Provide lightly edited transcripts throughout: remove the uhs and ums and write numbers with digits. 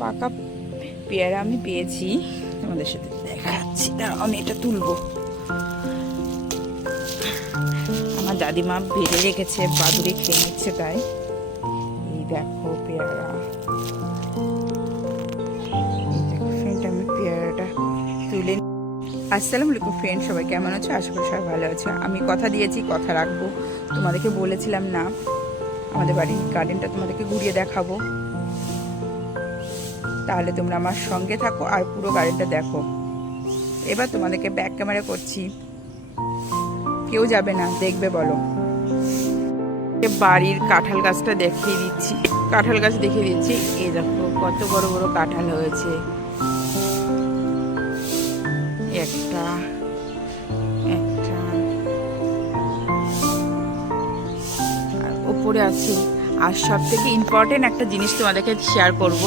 পাকা পেয়ারা আমি পেয়েছি, তোমাদের সাথে দেখাচ্ছি। দাঁড়াও আমি এটা তুলবো। আমার দাদিমা বেড়ে রেখেছে, বাদুড়ে খেয়ে নিচ্ছে, তাই এই দেখো পেয়ারা। আমি পেয়ারাটা তুলে। আসসালামু আলাইকুম ফ্রেন্ড, সবাই কেমন আছো? আশা করি সবাই ভালো আছে। আমি কথা দিয়েছি, কথা রাখবো। তোমাদেরকে বলেছিলাম না আমাদের বাড়ির গার্ডেনটা তোমাদেরকে ঘুরিয়ে দেখাবো, তাহলে তোমরা আমার সঙ্গে থাকো আর পুরো গার্ডেনটা দেখো। এবার তোমাদেরকে ব্যাক ক্যামেরা করছি, কেউ যাবে না, দেখবে বলো। বাড়ির কাঁঠাল গাছটা দেখিয়ে দিচ্ছি, কাঁঠাল গাছ দেখিয়ে দিচ্ছি। এই দেখো কত বড় বড় কাঁঠাল হয়েছে। একটা একটা উপরে আছে। আর সব থেকে ইম্পর্টেন্ট একটা জিনিস তোমাদেরকে শেয়ার করব,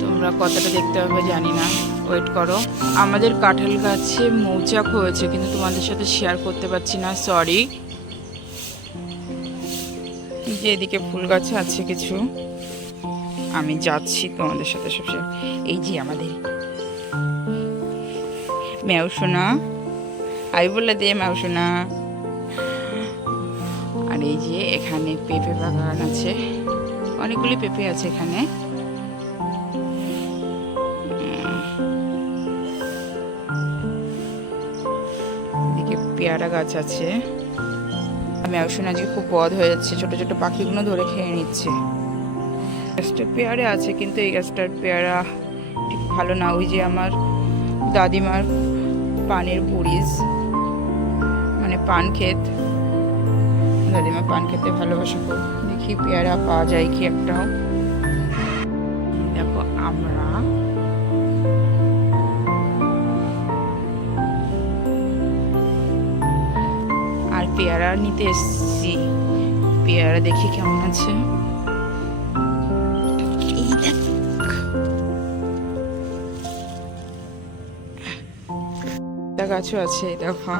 তোমরা কতটা দেখতে হবে জানি না, ওয়েট করো। আমাদের কাঁঠাল গাছে মৌচাক হয়েছে, কিন্তু তোমাদের সাথে শেয়ার করতে পারছি না, সরি। যে এদিকে ফুল গাছে আছে কিছু, আমি যাচ্ছি তোমাদের সাথে সব শেয়ার। এই যে আমাদের ম্যাউসোনা, আমি বলে দে ম্যাউসোনা। আর এই যে এখানে পেঁপে বাগান আছে, অনেকগুলি পেঁপে আছে এখানে। এদিকে পেয়ারা গাছ আছে। ম্যাউসোনা আজকে খুব বধ হয়ে যাচ্ছে, ছোট ছোট পাখিগুলো ধরে খেয়ে নিচ্ছে। গাছটা পেয়ারা আছে, কিন্তু এই গাছটার পেয়ারা ঠিক ভালো না। ওই যে আমার দাদিমার পানের বুড়িজ, মানে পান ক্ষেত, দাদিমা পান খেতে ভালোবাসা। দেখি পেয়ারা পাওয়া যায় কি একটাও। দেখো আমরা আর পেয়ারা নিতে এসেছি, পেয়ারা দেখি কেমন আছে। এই দেখ গাছও আছে, দেখো।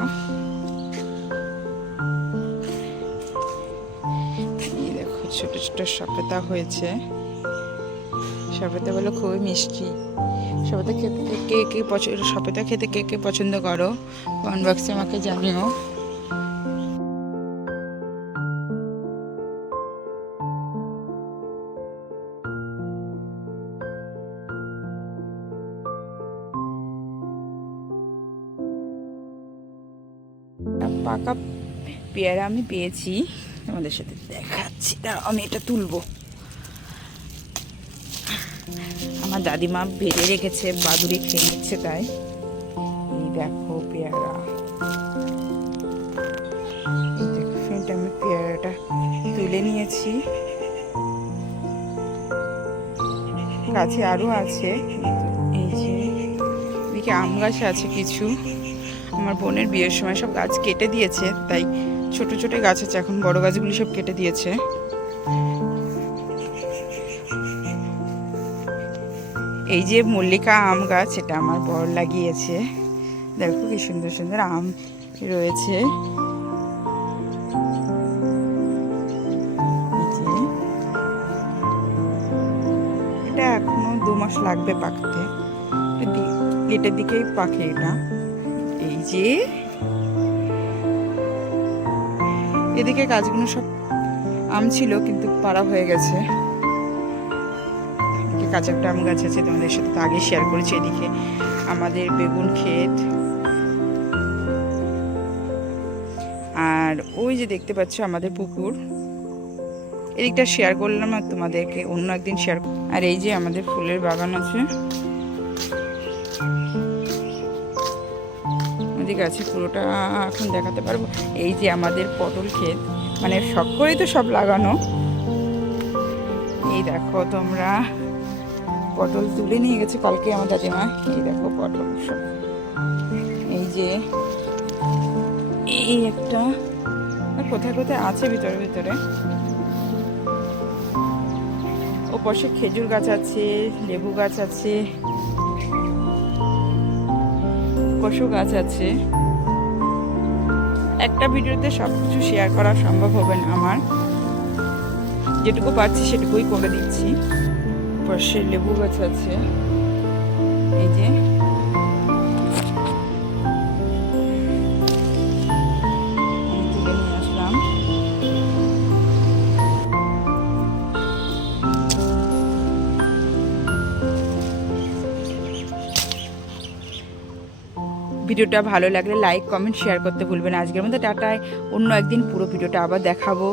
এই দেখো ছোট ছোট সপেতা হয়েছে, সপেতা বলে খুবই মিষ্টি। সপেতা খেতে কে কে পছন্দ, সপেতা খেতে কে কে পছন্দ করো কমেন্ট বক্সে আমাকে জানিও। পাকা পেয়ারা আমি পেয়েছি, তোমাদের সাথে দেখাচ্ছি। দাঁড়াও আমি এটা তুলবো। আমার দাদিমা বেড়ে রেখেছে, বাদুড়ে খেয়ে নিচ্ছে, তাই এই দেখো পেয়ারা। আমি পেয়ারাটা তুলে নিয়েছি, গাছে আরো আছে। এই যে এদিকে আম গাছ আছে কিছু, আমার বোনের বিয়ের সময় সব গাছ কেটে দিয়েছে, তাই ছোট ছোট গাছ আছে, এখন বড় গাছগুলি সব কেটে দিয়েছে। এই যে মল্লিকা আম গাছ, এটা আমার বর লাগিয়েছে, দেখো কি সুন্দর সুন্দর আম রয়েছে। এটা এখনো 2 মাস লাগবে পাকতে, এটার দিকেই পাকে এটা। এই যে এদিকে গাছগুলো সব আম ছিল, কিন্তু পাড়া হয়ে গেছে। কাঁচা একটা আম গাছ আছে, তোমাদের সাথে তো আগে শেয়ার করেছি। এদিকে আমাদের বেগুন ক্ষেত, আর ওই যে দেখতে পাচ্ছ আমাদের পুকুর। এদিকটা শেয়ার করলাম আর তোমাদেরকে অন্য একদিন শেয়ার। আর এই যে আমাদের ফুলের বাগান আছে, ওদিকে আছে, পুরোটা এখন দেখাতে পারবো। এই যে আমাদের পটল ক্ষেত, মানে শখ করেই তো সব লাগানো। এই দেখো তোমরা, পটল তুলে নিয়ে গেছে কালকে আমার দাদিমা। এই দেখো পটল সব, এই যে এই একটা, আর কোথায় কোথায় আছে ভিতরে ভিতরে। ও পাশে খেজুর গাছ আছে, লেবু গাছ আছে, কচু গাছ আছে। একটা ভিডিওতে সব কিছু শেয়ার করা সম্ভব হবে না আমার, যেটুকু পারছি সেটুকুই করে দিচ্ছি। পাশে লেবু গাছ আছে, এই যে তুলে নিয়ে আসলাম। ভিডিওটা ভালো লাগলে লাইক কমেন্ট শেয়ার করতে ভুলবেন না। আজকের মধ্যে টাটায়, অন্য একদিন পুরো ভিডিওটা আবার দেখাবো।